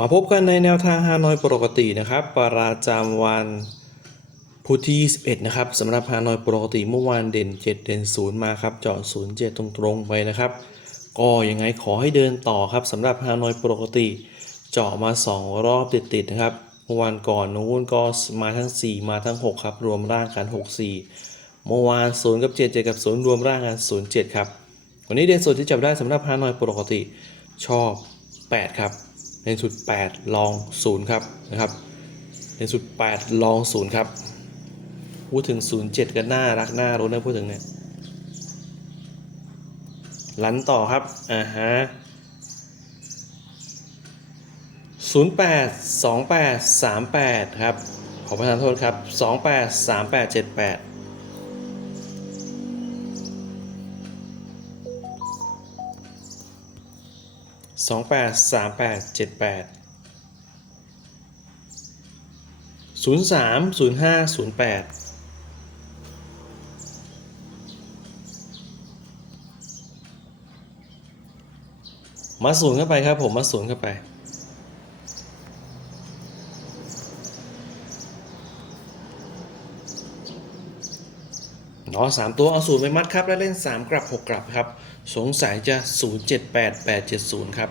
มาพบกันในแนวทางฮานอยปกตินะครับประจำวันพุธที่ 21 นะครับสำหรับฮานอยปกติเมื่อวานเด่น 7 เด่น 0 มาครับเจาะ07 ตรงๆไปนะครับ ก็ยังไงขอให้เดินต่อครับสำหรับฮานอยปกติ เจาะมา 2 รอบติดๆนะครับเมื่อวานก่อนนู้นก็มาทั้ง 4 มาทั้ง 6 ครับ รวมร่างกัน 64 เมื่อวาน 0 กับ 7 7 กับ 0 รวมร่างกัน 07 ครับ วันนี้เด่นสุดที่จับได้สำหรับฮานอยปกติชอบ 8 ครับ เด่นสุด 8 ลอง 0 ครับนะครับเด่นสุด 8 ลอง 0 ครับ พูดถึง 07กันหน้ารักหน้ารู้นะพูดถึงเนี่ยลันต่อครับ อ่าฮะ08 28 38ครับ ขอประทานโทษครับ28 38 78ส สองแปดสามแปดเจ็ดแปดศูนย์สามศูนย์ห้าศูนย์แปดมาศูนย์เข้าไปครับผมมาศูนย์เข้าไป เนาะสามตัวเอาศูนย์ไปมัดครับ แล้วเล่น 3 กลับ 6 กลับครับ สงสัยจะ 078 870 ครับ